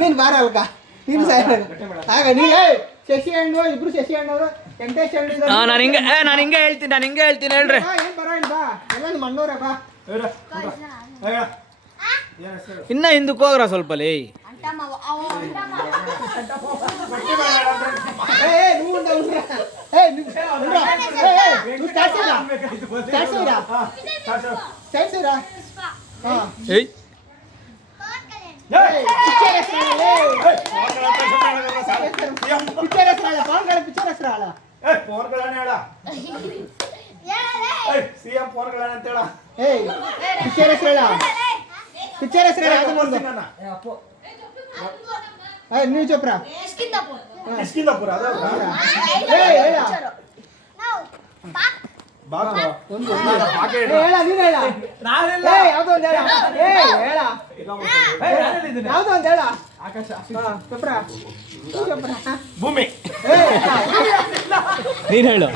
ನೀನ್ ಬಾರ ಅಲ್ಕ ನೀನು ಸೈಡ್ ಆಗ ನೀನು ಶಶಿ ಹಣ್ಣು ಇಬ್ರು ಶಶಿ ಹಣ್ಣವರು ವೆಂಕಟೇಶ್ ಹಣ್ಣು. ನಾನು ಹಿಂಗೆ ಹೇಳ್ತೀನಿ ಹೇಳ್ರಿ. ಏನ್ ಬರೋಣ ಬಾ ಎಲ್ಲ ನಿಮ್ಮ ಅಣ್ಣವ್ರೆ ಬಾ. ಇನ್ನ ಹಿಂದಕ್ಕೆ ಹೋಗ್ರ ಸ್ವಲ್ಪ ಲೇ. ಪಿಕ್ಚರ್ ನೀವು ಚೋಪ್ರಾ ಭೂಮಿ. ನೀನ್ ಹೇಳು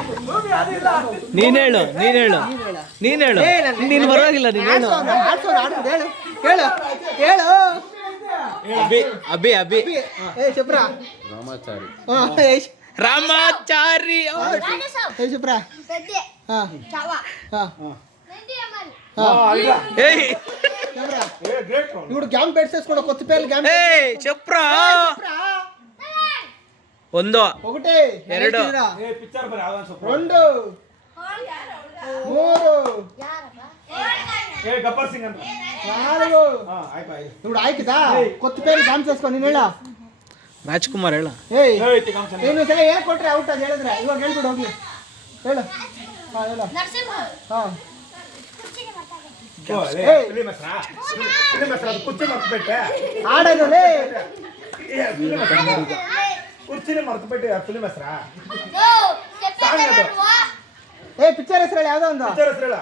ನೀನು ಪರವಾಗಿಲ್ಲ. ನೀನು ಹೇಳು ಅಭಿ ರಾಮಾಚಾರಿ ఇప్పుడు గ్యామ్ పెట్టేసుకోండి కొత్త పేర్లు గ్యామ్ చెప్రా. ಒಂದು ఒకటి ಎರಡು రెండు మూడు నాలుగు ఇప్పుడు ಆಯ್ತಾ ಕೊತ್ತ ಪೇರು ಗ್ಯಾಮ್ చేసుకో. ನೀನು ಹೇಳ ರಾಜ್ಕುಮಾರ್ ಹೇಳ. ನೀನು ಸಲ ಏನ್ ಕೊಟ್ರೆ ಔಟ್ ಅದು ಹೇಳಿದ್ರೆ ಇವಾಗ ಹೇಳ್ಬಿಡು ಹೋಗ್ಲಿ. ಹೇಳು ಆಡೋದು ಕುರ್ಚಿನೇ ಮರ್ತು ಬಿಟ್ಟು ಫಿಲ್ಮ್ ಹೆಸರ ಪಿಕ್ಚರ್ ಹೆಸರು ಯಾವ್ದೋ ಒಂದು ಪಿಕ್ಚರ್ ಹೆಸರು ಹೇಳ.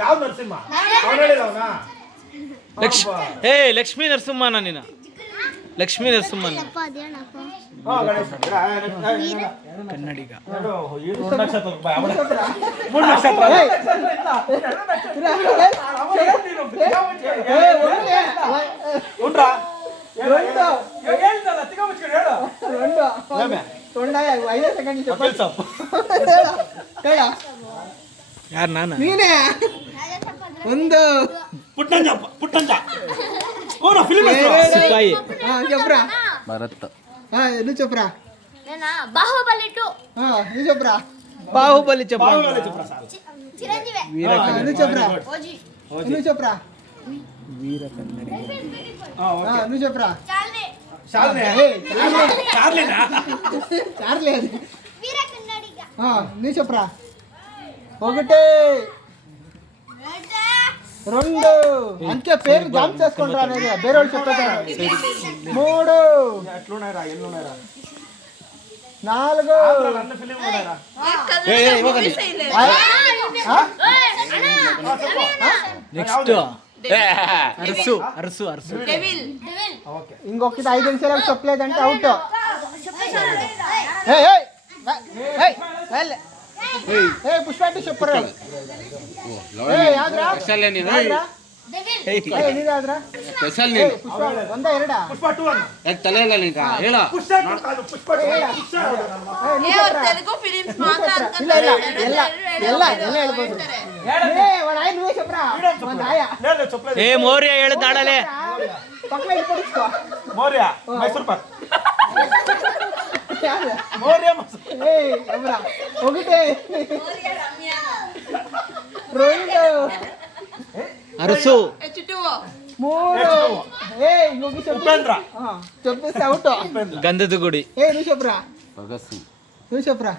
ಯಾವ ನರಸಿಂಹ ಅವನು ಹೇಳಿದ ಅವನ ಲಕ್ಷ್ಮೀ ನರಸಿಂಹನ ನೀನು ಲಕ್ಷ್ಮೀ ನರಸಿಂಹನ ಕನ್ನಡಿಗ. ಯಾರು ನಾನು ನೀನೇ ಒಂದು ಪುಟ್ಟಂಜ ಸಿಪಾಯಿ ಚಪ್ರಾ ಭರತ್. ಇದು ಚಪ್ರಾ ಬಾಹುಬಲಿ 2 ಇದು ಚಪ್ರಾ ಬಾಹುಬಲಿ ಚಪ್ರಾ ಚಿರಂಜೀವಿ ಇದು ಚಪ್ರಾ ಇದು ಚಪ್ರಾ ವೀರ ಕನ್ನಡಿಗ. ಇದು ಚಪ್ರಾ ಚಾರ್ಲಿ ವೀರ ಕನ್ನಡಿಗ. ಇದು ಚಪ್ರಾ ఒకటి రెండు అంతే పేరు జామ్ చేసుకుంటారా అనేది ಬೇರೆ వాళ్ళు చెప్పేదా. మూడు నాలుగు నెక్స్ట్ అరసు ఇంకొకటి 5 నిమిషాలకు చెప్పలేదంటే అవుట్. పుష్ప అంటే చెప్పరు ಒಂದ ಎರಡ ಮೌರ್ಯ ಹೇಳಿದಾಡಲೇ ಪಕ್ಕ ಇಟ್ಕೊಡಿಸ್ಕೋ. ಮೌರ್ಯ ಮೈಸೂರು ಪಾಕ್ ఒకటి రెండు అరసు మూడు ఇంకొక చెప్పేసి అవుట్. గంధದ గుడి నువ్వు చెప్పురా నువ్వు చెప్పురా.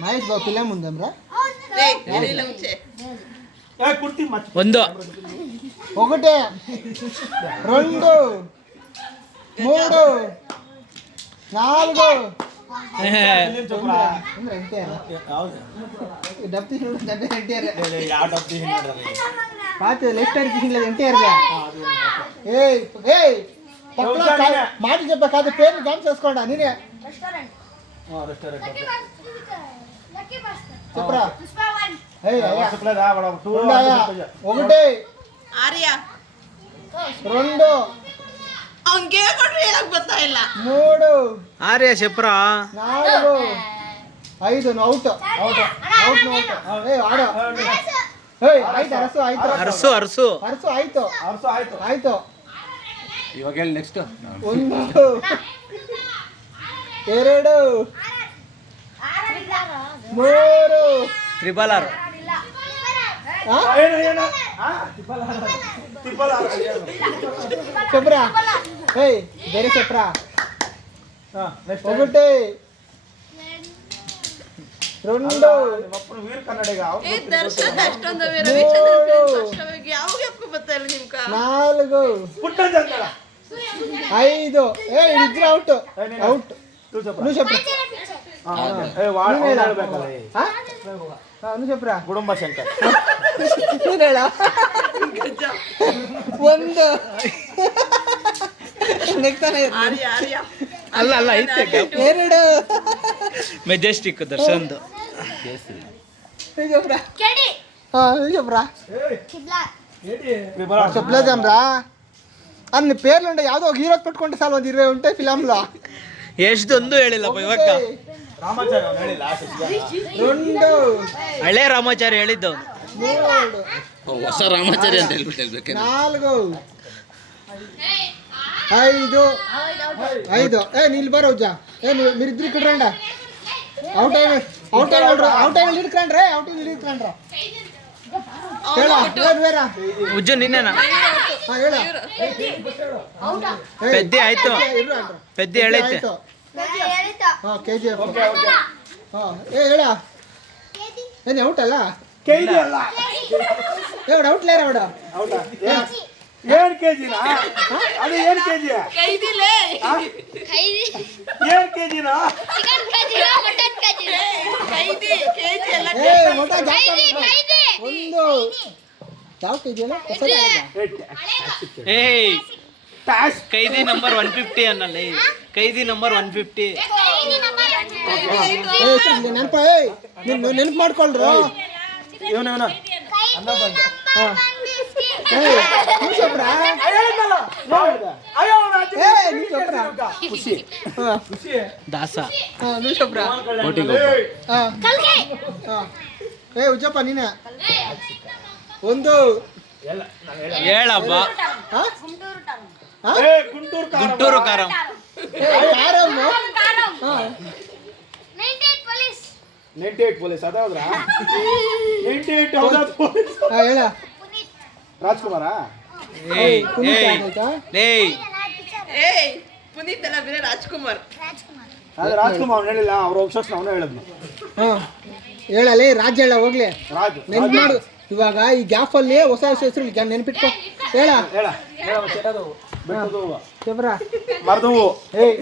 మహేష్ బాబు పిల్ల ముందమ్రా ಒಂದು ఒకటి రెండు మూడు నాలుగు డబ్బు ఎన్టీఆర్ పాత లెఫ్ట్ హ్యాండ్ తీసిన ఎన్టీఆర్ పక్కన మాట చెప్పాక పేరు జ్ఞాపకం చేసుకోండి నేనే రెస్టారెంట్ రెస్టారెంట్ లక్కీ భాస్కర్ చెప్పరా పుష్ప 1 ఏయ్ అయ్యా చెప్పలేదా వాడు ఒక 2 ఉన్నాయా? ఒకటి ಆರ್ಯ 2 ಅವ್ನ್ಗೆ ಕೊಟ್ರೆ ಹೇಳಕ್ ಬರ್ತಾ ಇಲ್ಲ 3 ఆర్య చెప్పురా 4 5 ಔಟ್ ಔಟ್ ಏಯ್ ಆಡು ಏಯ್ ಆಯ್ತು ಅರಸು ಆಯ್ತು అరుసు అరుసు ಅರಸು ಆಯ್ತು ಅರ್ಸು ಆಯ್ತು ಆಯ್ತು ಇವಾಗ ಹೇಳಿ ನೆಕ್ಸ್ಟ್ 1 2 3 ತ್ರಿಬಲ್ ಆರ್ ಆ? ಏನು ತಿಪ್ಪಲ చెప్పరా ఏయ్ ಬೇರೆ చెప్పరా ನೆಕ್ಸ್ಟ್ ఒకటి 2 ಒಬ್ಬರು ವೀರ ಕನ್ನಡಿಗ ಏ ದರ್ಶನ್ ಅಷ್ಟೊಂದು ರವಿಚಂದ್ರನ್ ಯಾವಾಗ ಎಪ್ಕೊ ಬರ್ತಾ ಇಲ್ಲ ನಿಮ್ಕ 4 ಪುಟ್ಟಂಜ ಅಂತಲ್ಲ 5 ಏಯ್ ಇದ್ರು ಔಟ್ ಔಟ್ ತೂ చెప్పు నువ్వు చెప్పరా ಏ ವಾಡ್ ಹೇಳ್ಬೇಕಲ್ಲ నువ్వు చెప్పరా ಗುಡುಂಬ ಶಂಕರ್ ನೀನ್ ಹೇಳ 1 ನೆಕ್ತಾನೆ ಆರ್ಯ ಆರ್ಯ ಅಲ್ಲ ಅಲ್ಲ ಐತೆ 2 ಮೆಜೆಸ್ಟಿಕ್ ದರ್ಶನ್ದು నువ్వు చెప్పరా ಕೆಡಿ నువ్వు చెప్పరా ಕಿಬ್ಲಾ చెప్పలేదేమ్రా అన్ని పేర్లు ఉంటాయి ಯಾವುದೋ ఒక హీరో పెట్టుకుంటే చాలు ಒಂದು 20 ఉంటాయి ఫిలంలో ಎಷ್ಟೊಂದು ಹೇಳಿಲ್ಲಪ್ಪ ಇವಕ್ಕ ರಾಮಾಚಾರ್ಯ ಅವ್ನು ಹೇಳಿಲ್ಲ ಶಶಿಗೆ 2 ಹಳೆ ರಾಮಾಚಾರ್ಯ ಹೇಳಿದ್ದು ಅವ್ನು. 3 ಹೊಸ ರಾಮಾಚಾರ್ಯ ಅಂತ ಹೇಳ್ಬಿಟ್ಟು ಹೇಳ್ಬೇಕು 4 5 5 ఏ నీళ్ళు బారు అవుజా ఏ మీరిద్దరు ఇక్కడ రండి అవుట్ అయిన ఇడుకురండి అవుట్ అయిన ఇడుకురండి ಹೇಳ ಬೇರೆ ಉಜ್ಜು ನಿನ್ನೆನಾ ಹೇಳ ಪೆದ್ದಿ ಆಯ್ತು ಪೆದ್ದಿ ಹೇಳೈತೆ ಹೇಳಿತಾ KGF ಏ ಹೇಳ ಏನು ಔಟ್ ಅಲ್ಲ ಕೆಜಿ ಅಲ್ಲ ಏ ಔಟ್ ಲೇರ ಅವಡ ಹೌದಾ ಏನ್ ಕೆಜಿನಾ ಅದು ಏನ್ ಕೆಜಿ ಕೈದಿಲೆ ಕೈದಿ ಏನ್ ಕೆಜಿನಾ ಚಿಕನ್ ಕೆಜಿ ಮಟನ್ ಕೆಜಿ ಕೈದಿ ಕೆಜಿ ಎಲ್ಲ ಏ ಮೊಟ ಕೈದಿ ಕೈದಿ ಒಂದು ಯಾವ ಕೆಜಿ ಅಲ್ಲ ಏಯ್ ಟಾಸ್ ಕೈದಿ ನಂಬರ್ 150 ಅನ್ನಲ್ಲ ಕೈದಿ ನಂಬರ್ 150 ಕೈದಿ ನಂಬರ್ ಏ ಸರ್ ನೆನಪ ಏಯ್ ನೆನಪು ಮಾಡ್ಕೊಳ್ರು ಇವನು ಅನ್ನ ಬಂದು ಏಯ್ ನೀವು ಸೊಬ್ರಾ ಏ ನೀವು ಸೊಬ್ರಾ ಖುಷಿ ಹಾಂ ಖುಷಿ ದಾಸ ನೀವು ಸೊಬ್ರಾ ಹಾಂ ಕಲ್ಗೆ ಹಾಂ ಏ ಉಜ್ಜಪ್ಪ ನೀನೆ ಒಂದು ಎಲ್ಲ ನಾನು ಹೇಳ ಹೇಳಪ್ಪ ಹಾಂ ಗುಂಟೂರು ಟೌನ್ ಹಾಂ ಏ ಗುಂಟೂರು ಗುಂಟೂರು ಕಾರಂ ಏ ಕಾರಮ್ಮ ಕಾರಂ ಹಾಂ 98 ಪೊಲೀಸ್ 98 ಪೊಲೀಸ್ ಅದಾವ್ರಾ 98 ಹೌದಾ ಪೊಲೀಸ್ ಹಾಂ ಹೇಳ ಪುನೀತ್ ರಾಜ್ಕುಮಾರಾ ಏಯ್ ಪುನೀತ್ ಏಯ್ ಆಯ್ತಾ ಏಯ್ ಏಯ್ ಪುನೀತ್ ಅಲ್ಲ ಬೇರೆ ರಾಜ್ಕುಮಾರ್ ರಾಜ್ಕುಮಾರ್ ಅದು ರಾಜ್ಕುಮಾರ್ ಅವ್ನು ಹೇಳಿಲ್ಲ ಅವ್ರ ವಂಶಸ್ನ ಅವನೇ ಹೇಳಿದ್ನು ಹಾಂ ಹೇಳಲೇ ರಾಜ್ಯ ಹೇಳ ಹೋಗ್ಲಿ ರಾಜು ನೆನ್ಪು ಮಾಡು ಇವಾಗ ಈ ಗ್ಯಾಪಲ್ಲಿ ಹೊಸ ಹೊಸ ಹೆಸರು ನೆನ್ಪಿಟ್ಕೊ ಹೇಳ ಹೇಳ ಅದು ಬೆಟ್ಟದು ಚೆಬ್ರಾ ಮರದು ಏಯ್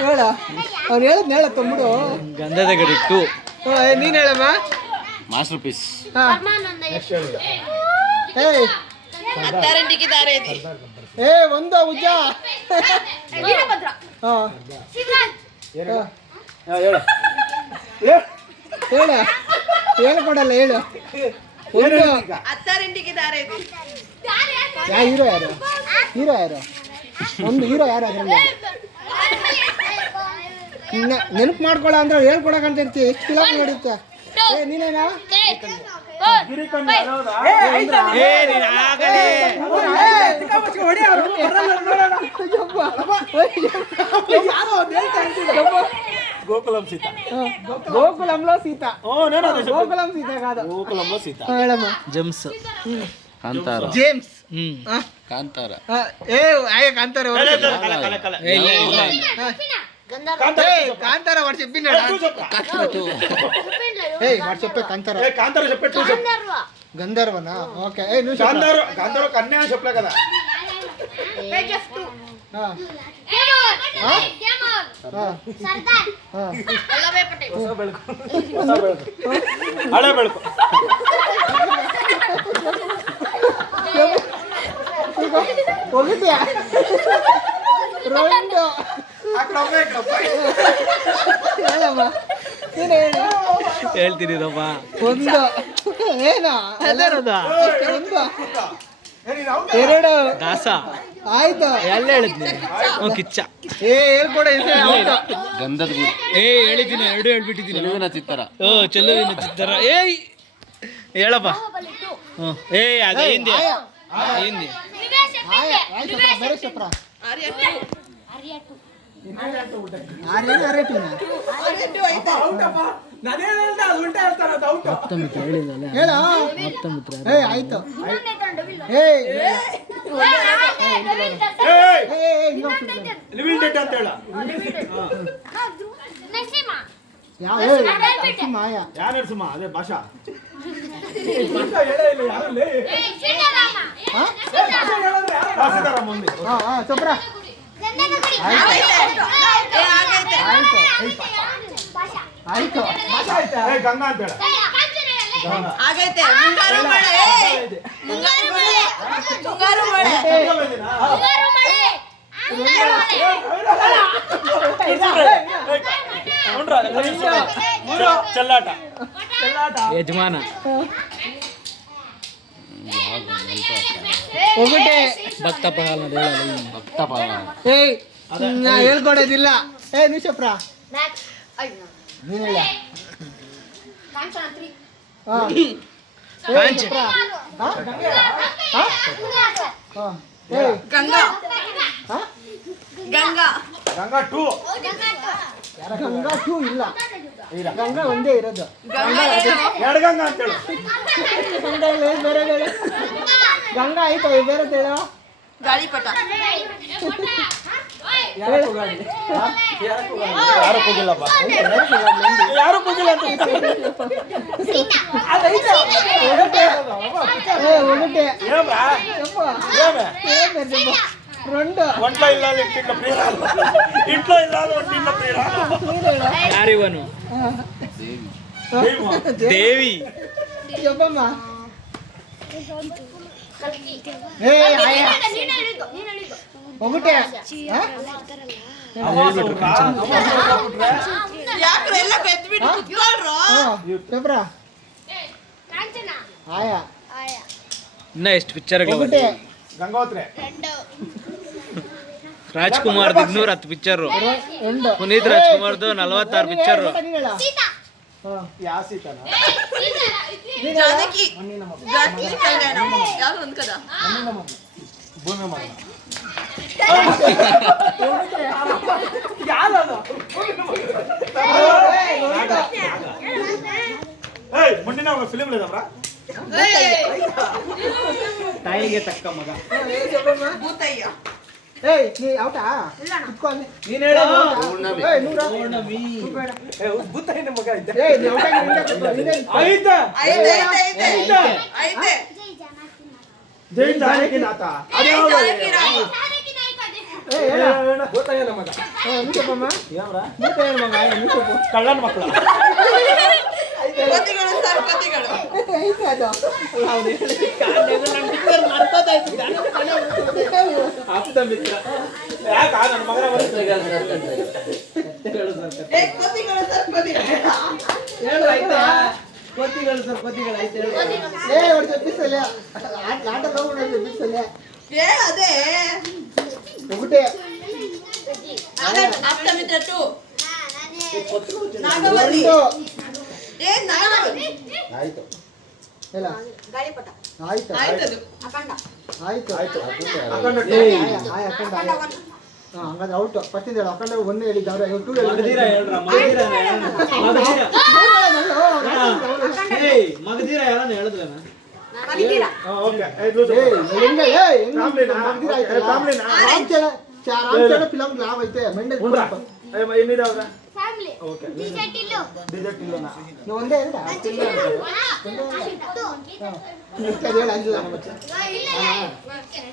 ಹೇಳ ಅವ್ನು ಹೇಳಿದ್ನ ಹೇಳ ತೊಂಬಿಡು ಗಂಧದ ಗಡಿ 2 ನೀನು ಹೇಳಮ್ಮ ಮಾಸ್ಟರ್ ಪೀಸ್ ಹಾಂ ಪರಮಾನಂದ ಏಯ್ ಅತ್ತಾರಂಟಿಗಿದ್ದಾರೆ ಏ ಒಂದು ಉಜ್ಜ ವೀರಭದ್ರ ಹಾಂ ಶಿವರಾಜ್ ಹೇಳ ಹೇಳು ಹೇಳ ಹೇಳ್ಕೊಡಲ್ಲ ಹೇಳು ಒಂದು ಅತ್ತಾರಂಟಿಗಿದ್ದಾರೆ ಯಾ ಹೀರೋ ಯಾರು ಹೀರೋ ಯಾರು ಒಂದು ಹೀರೋ ಯಾರು ಅದರಲ್ಲಿ ನೆನಪು ಮಾಡ್ಕೊಳ ಅಂದ್ರೆ ಹೇಳ್ಕೊಡಕಂತ ಇರ್ತಿ ಎಷ್ಟು ಫಿಲಮ್ ನೋಡುತ್ತೆ ಏ ನೀನೇನಾ ಗಿರಿಕಂಡ ಹೌದಾ ಏ ನೀನ್ ಆಗಲೇ గోకులం సీత గోకులంలో సీత ఓ నేను అదే చెప్పాను గోకులం సీత కాదు గోకులంలో సీత ಹೇಳಮ್ಮ ಜಮ್ಸ್ ಕಾಂತಾರ ಜೇಮ್ಸ್ ಕಾಂತಾರ ఏ ఆయే కాంతార ಏ, ಇಲ್ಲ ಇಲ್ಲ కాంతార వాడు చెప్పినాడు ఏ వాడు చెప్పే కాంతార కాంతార చెప్పట్టు గంధర్వ గంధర్వనా ఓకే ఏ నువ్వు గాంధారు గాంధారు కన్యా చెప్పలే కదా KGF 2 చెప్పు ಸರ್ದಾರ್ ವಲ್ಲಭಾಯ್ ಪಟೇಲ್ ಹೊಸ ಬೆಳಕು ಹಳೆ ಬೆಳಕು ఒకటి రెండు ಹೇಳಮ್ಮ ನೀನು ಹೇಳು ಹೇಳ್ತೀನಿರಪ್ಪ ಒಂದು ಏನೋ ಅದರದ ಒಂದು ಎರಡು ದಾಸ ಆಯ್ತು ಎಲ್ಲ ಹೇಳಿದ್ನಿ ಕಿಚ್ಚ ಹೇಳ್ಕೊಡ ಗಂಧದ ಗುಡಿ ಹೇಳಿದ್ದೀನಿ ಎರಡು ಹೇಳ್ಬಿಟ್ಟಿದ್ದೀನಿ ಚೆಲುವಿನ ಚಿತ್ತರ ಚೆಲುವಿನ ಚಿತ್ತರ ಹೇಳಪ್ಪ ಅದೇ ಹಿಂದಿ ಹಿಂದಿ ಬೇರೆ ಚಪ್ರ ಆರ್ಯ ಆರೇನು ಅರೇಟಿನ ಹೇಳ ಆಯ್ತು ಮಾಯಾ ಅದೇ ಭಾಷಾ ಚಪ್ರ ಆಯ್ತು ಗಂಗಾ ಅಂತ ಹೇಳ ಆಗೈತೆ ಮುಂಗಾರು ಮಳೆ ಮುಂಗಾರು ಮಳೆ ಮುಂಗಾರು ಮಳೆ ಚೆಲ್ಲಾಟ ಯಜಮಾನ ಹೋಗ್ಬಿಟ್ಟೆ ಭಕ್ತ ಪ್ರಹ್ಲಾದ ಹೇಳಲ್ಲ ಭಕ್ತ ಪಾಲ ನಾ ಹೇಳ್ಕೊಡೋದಿಲ್ಲ ನಿಶಪ್ರ ನೀನ್ ಹೇಳ ಗಂಗಾ ಗಂಗಾ ಗಂಗಾ ಟೂ ಗಂಗಾ ಟೂ ಇಲ್ಲ ಗಂಗಾ ಒಂದೇ ಇರೋದು ಗಂಗಾ ಏನು? ಎರಡು ಗಂಗಾ ಅಂತ ಹೇಳು ಗಂಗಾ ಇಲ್ಲ ಬೇರೆ ಬೇರೆ ಗಂಗಾ ಆಯ್ತು ಬೇರೆ ಹೇಳ ಗಾಳಿಪಟ ಯಾರು ಹೋಗಿಲ್ಲಪ್ಪ ಯಾರು ಹೋಗಿಲ್ಲ ಅಂತ ಹೋಗ್ಬಿಟ್ಟೆ రెండు ఒంట్లో ఇల్లాలి ఇంట్లో ప్రియ ఇంట్లో ఇల్లాలి ఒంటిలో ప్రియ ಯಾರಿವನು ದೇವಿ చెప్పమ్మా ఒకటే ಯಾಕ್ರೆ ಎಲ್ಲ ಬೆದ್ಬಿಟ್ಟು ಕುತ್ಕೊಳ್ರು చెప్పరా ఆయా ಇನ್ನ ಎಷ್ಟು ಪಿಕ್ಚರ್ಗಳು ఒకటే ಗಂಗೋತ್ರೆ ರಾಜ್ಕುಮಾರ್ದು 210 ಪಿಕ್ಚರ್ రెండు ಪುನೀತ್ ರಾಜ್ಕುಮಾರ್ದು 46 ಪಿಕ್ಚರ್ ಯಾವ ಸೀತನ ಜಾನಕಿ ಜಾನಕಿ ಕಲ್ಯಾಣ ಯಾವ್ದು ಒಂದ್ ಕದ ಭೂಮಿ ಮಗನ ಮುಂದಿನ ಫಿಲಿಮ್ ಇದಾವ್ರಾ ತಾಯಿಗೆ ತಕ್ಕ ಮಗ ಭೂತಯ್ಯ ಏಯ್ ನೀ ಔಟಾ ಕುತ್ಕೊಂಡು ನೀನ್ ಹೇಳು ಪೌರ್ಣಮಿ ಏಯ್ ನೂರ ಬುತ್ತೈನ ಮಗ ಐತೆ ಏಯ್ ನೀ ಔಟಾ ನಿಂದ ಐತೆ ಐತೆ ಐತೆ ಐತೆ ಐತೆ ಜೈ ಜಾನಕಿ ನಾಥ ಅದೇ ಜಾನಕಿ ರಾಮ ಏಯ್ ಹೇಳ ಗೊತ್ತಾಗಿಲ್ಲ ಮಗ ನಿಂತಪ್ಪಮ್ಮ ಯಾವ್ರಾ ನಿಂತ ಹೇಳ ಮಗ ನಿಂತಪ್ಪ ಕಳ್ಳನ ಮಕ್ಕಳು ಕೋತಿಗಳು ಸರ್ ಕೋತಿಗಳು ಐತೆ ಅದು ಹೌದು ಮರ್ತೋದಾಯ್ತು ಆಪ್ತ ಮಿತ್ರ ಯಾಕ ನನ್ನ ಮಗನ ಏ ಕೋತಿಗಳು ಸರ್ ಕೋತಿಗಳು ಹೇಳು ಆಯ್ತಾ ಕೋತಿಗಳು ಸರ್ ಕೋತಿಗಳು ಆಯ್ತು ಹೇಳು ಏ ಒಂದು ಎಪಿಸೋಡ್ ನಾಟಕ ಒಂದು ಎಪಿಸೋಡ್ ಏ ಅದೇ ఒకటే ಆಪ್ತ ಮಿತ್ರ 2 ನಾಗವಲ್ಲಿ ಏ ನಾಗವಲ್ಲಿ ಆಯ್ತು ಹೇಳ ಗಾಳಿಪಟ ಆಯ್ತು ಆಯ್ತದು ಆಯ್ತು ಆಯ್ತು ಅಖಂಡ ಅಖಂಡ ಹಂಗಾದ್ರೆ ಔಟ್ ಫಸ್ಟ್ ಹೇಳು ಅಖಂಡ ಒಂದೇ ಹೇಳಿದ್ದವ್ರೆ ಟೂ ಮಗಧೀರ ಯಾರನ್ನ ಹೇಳಿದ್ರನ ಫಿಲಮ್ ಲಾಭ ಐತೆ ಮೆಂಡಲ್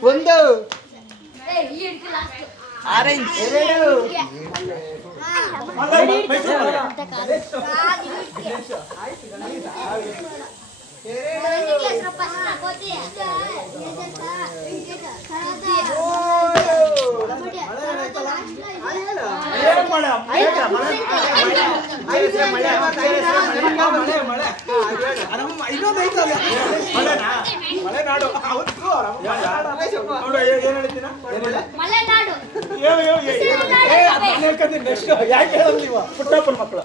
ಒಂದೇ ಒಂದು ಆರೆಂಜ್ ಎರಡು ಏನ್ ಮಳೆ ಮಲೆನಾಡು ಏನ್ ಹೇಳ್ತೀನ ಮಲೆನಾಡು ನೆಕ್ಸ್ಟ್ ಯಾಕೆ ಹೇಳೋದು ನೀವು ಪುಟ್ಟಪ್ಪನ ಮಕ್ಕಳು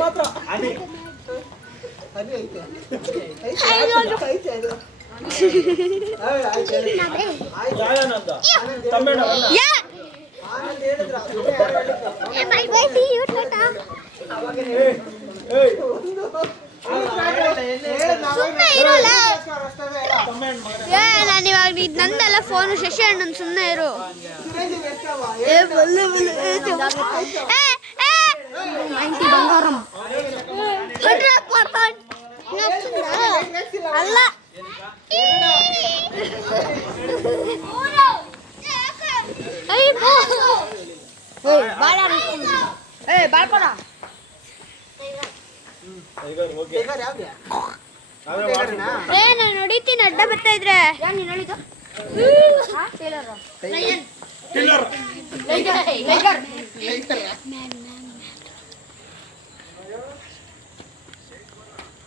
ಮಾತ್ರ ತಮಿಳು ನಾನು ಇವಾಗ ನಂದಲ್ಲ ಫೋನ್ ಶಶಿ ಅಣ್ಣನ್ ಸುಮ್ಮನೆ ಇರು ಬಂಗಾರಂ ಅಲ್ಲ ಬಾಳ್ಕೊಡ ನಾನು ಹೊಡಿತೀನಿ ಅಡ್ಡ ಬರ್ತಾ ಇದ್ರೆ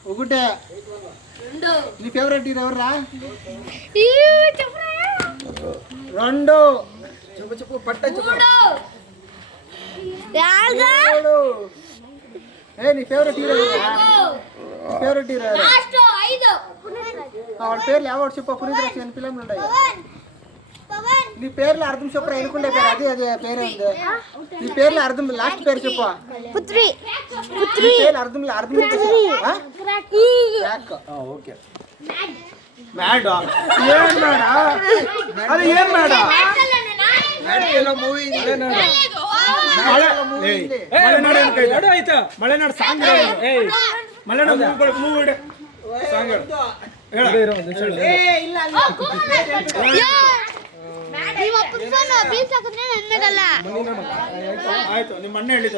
ಒಗುಟೆ నీ ఫేవరెట్ హీరో ఎవర్రా రెండు చెప్పు చెప్పు పట్ట చెప్పు ఏ నీ ఫేవరెట్ హీరో ఫేవరెట్ హీరో వాళ్ళ పేర్లు ఎవరు చెప్పు పునీత్ రాజ్ ఫిల్మ్లు ఉంటాయి నీ పేర్లు అర్థం చెప్పు ఎన్నుకుంటే పేరు అదే అదే పేరు ఉంది నీ పేర్లు అర్థం లాస్ట్ పేరు చెప్పు పుత్రి పుత్రి పేర్లు అర్థం అర్థం ఓకే ಮ್ಯಾಡ ಏನ್ ಮೇಡ ಅರೆ ಏನ್ ಮೇಡ ಮೂವಿ ಮಲೆನಾಡು ಆಯ್ತಾ Malenadu song Malenadu movie song ಆಯ್ತು ನಿಮ್ಮ ಅಣ್ಣ ಹೇಳಿದ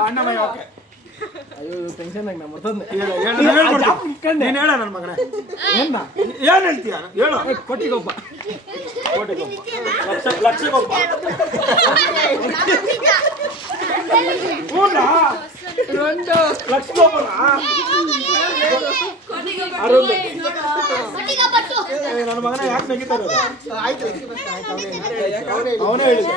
ಅಣ್ಣಮಯ್ಯ ಓಕೆ ಅಯ್ಯೋ ಟೆನ್ಷನ್ ಆಗಿ ನೀನು ಹೇಳ ನನ್ನ ಮಗನ ಏನ್ ಹೇಳ್ತೀಯ ಹೇಳು ಕೋಟಿಗೊಬ್ಬ ಲಕ್ಷಗೊಬ್ಬ ಲಕ್ಷಗೊಬ್ಬನ ನನ್ನ ಮಗನ ಯಾಕೆ ನೆಗಿತಾರೆ ಅವನೇ ಹೇಳಿದ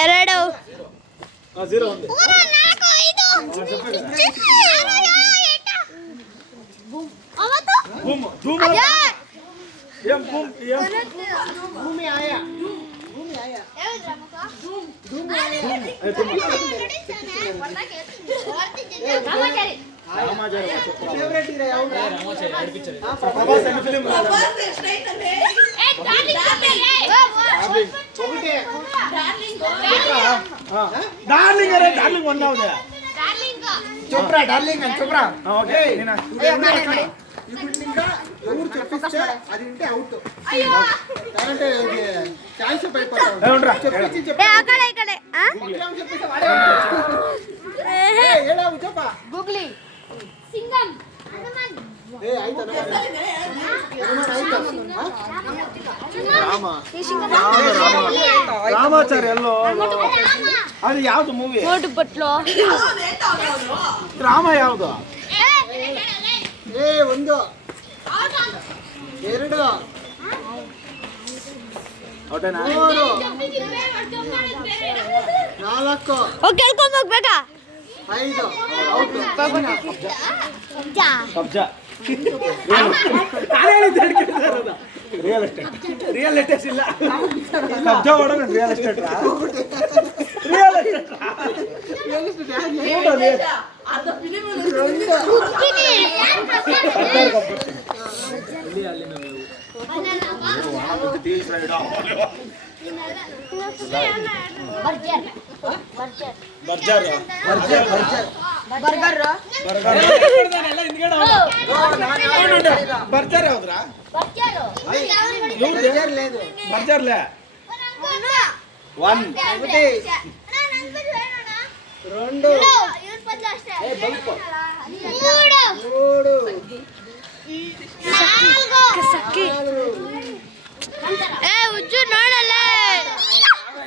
ಎರಡು ಜೀರೋ ಒಂದು ಭೂಮ್ ಧೂಮ್ ಏಂ ಭೂಮ್ ಏಂ ಭೂಮಿ ಆಯಾ ಫೇವರೆಟ್ ಹೀರೋ ಯಾವುದು ಪ್ರಭಾಸ್ ಅನ್ನ ಫಿಲ್ಮ್ ಡಾರ್ಲಿಂಗ್ ಅರೆ ಡಾರ್ಲಿಂಗ್ ಒನ್ ಯಾವ್ದು ಚೋಪ್ರಾ ಡಾರ್ಲಿಂಗ್ ಅಂತ ಚೋಪ್ರಾ ಓಕೆ ఊరు చెప్పిస్తే అది ఉంటే అవుట్ కరెంట్ ఛాన్స్ అయిపోతాడు ಹೇಳಾವು ಚಪ್ಪ ಗೂಗ್ಲಿ ಸಿಂಗಂ ಏ ಆಯ್ತಾ ರಾಮ ರಾಮಾಚಾರ್ಯ ಎಲ್ಲೋ ಅದು ಯಾವ್ದು ಮೂವಿ ನೋಡು ಬಟ್ಲು ರಾಮ ಯಾವ್ದು ಏ ಒಂದು ಎರಡು ಮೂರು ನಾಲ್ಕು ಕೇಳ್ಕೊಂಡ್ ಹೋಗ್ಬೇಕಾ ಐದು ಔಟ್ ಕಬ್ಜಾ ನಾನು ಹೇಳಿದ್ದು ರಿಯಲ್ ಎಸ್ಟೇಟ್ ಇಲ್ಲ ಕಬ್ಜಾ ಮಾಡೋಣ ರಿಯಲ್ ಎಸ್ಟೇಟ್ ರಿಯಲ್ ಎಸ್ಟೇಟ್ ಅರ್ಧ ಫಿಲಿಮ್ ಬರ್ಜರ್ ಬರ್ಜರ್ ಹೌದ್ರಾ లేదు ಬರ್ಜರ್ಲೇ ಒನ್ రెండు మూడు ఏ ఉజ్జు ನೋಡಲ್ಲ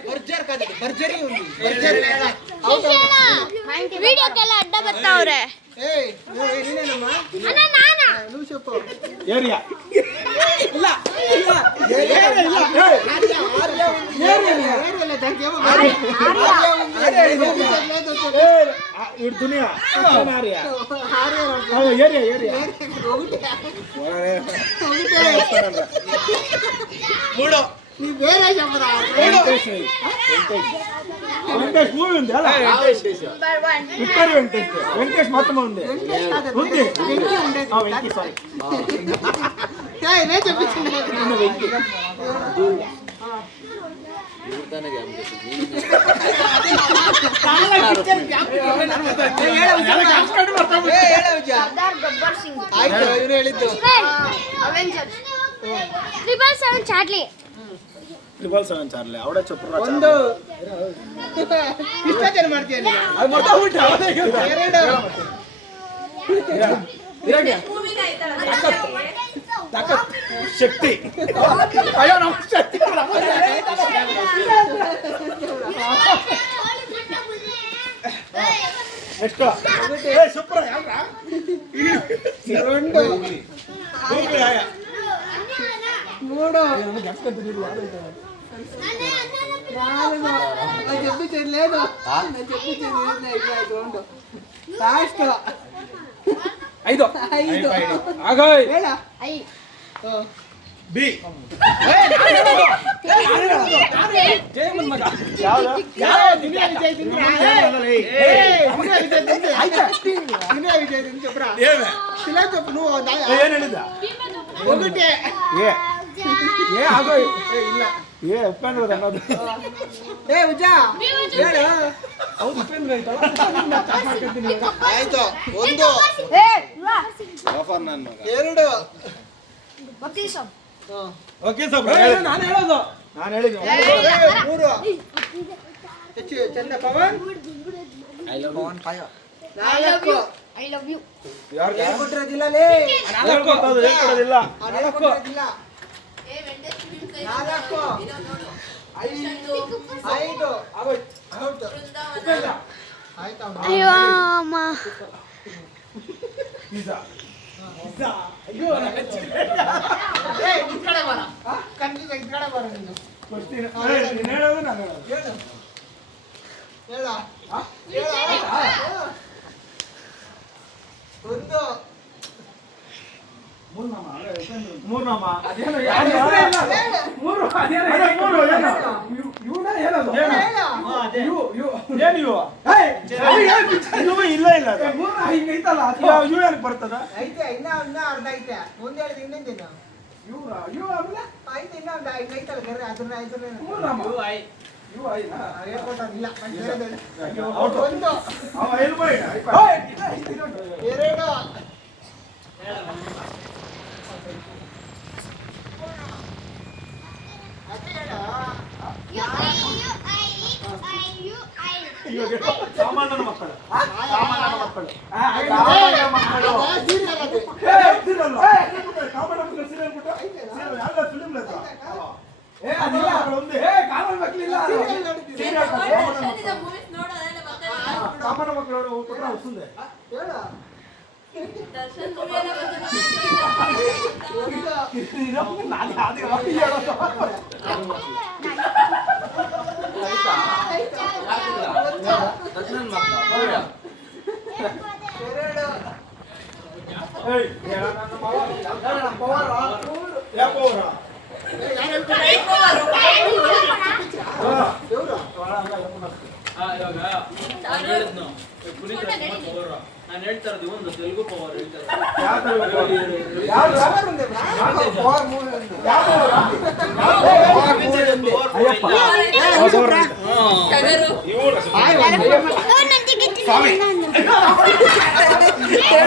ಬರ್ಜರ್ ಕಾదు ಬರ್ಜರಿ ఉంది ಬರ್ಜರ್ ವಿಡಿಯೋಕ್ಕೆಲ್ಲ ಅಡ್ಡ ಬರ್ತಾವ್ರೆ ಏಯ್ ನೀನೇನಮ್ಮ ಅಣ್ಣ ನಾನ నువ్వు చెప్పు ಏರಿಯಾ ಇಲ್ಲ ఏరియా దానికి ఏమో ಇವ್ರ ದುನಿಯಾ ಏರಿಯಾ ಏರಿಯಾ ಮೂಡು నీ వేరే చెప్పరా వెంకటేష్ మూవీ ఉంది అలా విక్టరీ వెంకటేష్ మొత్తం ఉంది ఉంది వెంకీ సారీ నేను చెప్పించింది వెంకీ ಆಯ್ತು ಇವ್ರು ಹೇಳಿದ್ದು ಅವೆಂಜರ್ಸ್ 777 ಚಾರ್ಲಿ 777 ಚಾರ್ಲಿ ಅವಡೆ ಚಪ್ರ ಒಂದು ಇಷ್ಟ ಜನ ಮಾಡ್ತೀಯ ನೀನು ಅದು ಮರ್ತೋಗ್ಬಿಟ್ಟೆ ಎರಡು ತಾಕತ್ ಶಕ್ತಿ ಅಯ್ಯೋ ನಮ್ಮ ಶಕ್ತಿ ಎಷ್ಟು ಸೂಪರ್ రెండు మూడు నాలుగు అది చెప్పించేది లేదు అది చెప్పించేది రెండు లాస్ట్ ಐದು ఐదు ಆಗೋಯ್ ಹೇಳ ಬಿ ಜಯಮನ್ ಮಗ ಯಾವ ದುನಿಯಾ ವಿಜಯ್ ತಿಂದ್ರಾ ದುನಿಯಾ ವಿಜಯ್ ತಿಂದು చెప్పరా ಇಲ್ಲ చెప్పు నువ్వు ಏನ್ ಹೇಳಿದ ఒకటే ಏ ಆಗೋಯ್ ಇಲ್ಲ ಏ ಉಪೇಂದ್ರ ಅನ್ನೋದು ಏ ಉಜ್ಜಾ ಹೇಳು ಹೌದು ಉಪೇಂದ್ರ ಆಯ್ತಲ್ಲ ಆಯ್ತು ಒಂದು ಎರಡು ಓಕೆ ಸರ್ ನಾನು ಹೇಳೋದು ನಾನು ಹೇಳಿದ್ದು ಮೂರು ಹೆಚ್ಚು ಚಂದ ಪವನ್ ನಾಲ್ಕು ಐ ಲವ್ ಯು ಯಾರಿಗೆ ಹೇಳ್ಕೊಟ್ಟಿರೋದಿಲ್ಲಲೇ ಹೇಳ್ಕೊಡೋದಿಲ್ಲ ಹೇಳ್ಕೊಟ್ಟಿರೋದಿಲ್ಲ ನಾಲ್ಕು ಐದು ಆಗೋಯ್ತು ಆಯ್ತು ಅಯ್ಯೋ ಅಮ್ಮ ಪಿಜ್ಜಾ ಅಯ್ಯೋ ಈ ಕಡೆ ಬರ ಖಂಡಿತ ಈ ಕಡೆ ಬರ ನೀನು ನೀನು ಹೇಳೋದು ನಾನು ಹೇಳೋದು ಹೇಳ ಒಂದು ಮೂರ್ನಾಮ ಅದೇನೋ ಮೂರು ಅದೇನೋ ಇವನ ಏನದು ಏನು ಇವು ಇಲ್ಲ ಇಲ್ಲ ಹಿಂಗೆ ಐತಲ್ಲ ಇವು ಏನಕ್ಕೆ ಬರ್ತದ ಐತೆ ಇನ್ನ ಅರ್ಧ ಐತೆ ಮುಂದೆ ಹೇಳಿದ ಇನ್ನೊಂದೇನು ಇವು ಆಮೇಲೆ ಐತೆ ಇನ್ನ ಒಂದು ಐದು ಐತಲ್ಲ ಬೇರೆ ಅದನ್ನ ಮೂರ್ನಾಮ ಇವು ಐನಾ ಹೇಳ್ಕೊಟ್ಟಿಲ್ಲ ಒಂದು ಅವ ಎಲ್ಲಿ ಬೈ ಎರಡು ಸಾಮಾನ್ಯನ ಮಕ್ಕಳು ಸಾಮಾನ್ಯನ ಮಕ್ಕಳು ಮಕ್ಕಳು ಕಾಮಣ್ಣ ಮಕ್ಕಳು ಸೀರಿಯಲ್ ಬಿಟ್ಟು ಎಲ್ಲ ಫಿಲ್ಮ್ ಕಾಮಣ್ಣ ಮಕ್ಕಳಿಲ್ಲ ಕಾಮಣ್ಣ ಮಕ್ಕಳು ಕೊಟ್ಟರೆ ವಸುಂದೆ ಹೇಳು ನಾನು ಯಾವ್ದು ಹೇಳೋದು ನಾನು ಹೇಳ್ತಾ ಇರೋದು ಒಂದು ತೆಲುಗು ಪವರ್ ಹೇಳ್ತಾ ನಂಟಿಗೆ